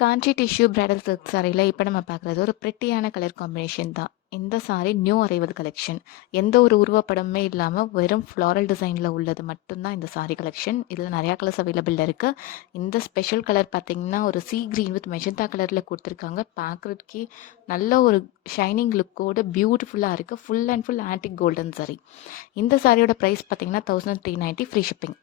காஞ்சி tissue bridal silk சாரியில் இப்போ நம்ம பார்க்குறது ஒரு பிரிட்டியான கலர் காம்பினேஷன் தான். இந்த சாரி நியூ அரைவல் கலெக்ஷன். எந்த ஒரு உருவப்படமே இல்லாமல் வெறும் ஃப்ளாரல் டிசைனில் உள்ளது மட்டும்தான் இந்த சாரி கலெக்ஷன். இதில் நிறையா கலர்ஸ் அவைலபிள் இருக்குது. இந்த ஸ்பெஷல் கலர் பார்த்தீங்கன்னா ஒரு சீ கிரீன் வித் மெஜந்தா கலரில் கொடுத்துருக்காங்க. பார்க்குறதுக்கே நல்ல ஒரு ஷைனிங் லுக்கோடு பியூட்டிஃபுல்லாக இருக்குது. Full and full antique golden sorry. இந்த சாரியோட ப்ரைஸ் பார்த்தீங்கன்னா 1390 ஃப்ரீ ஷிப்பிங்.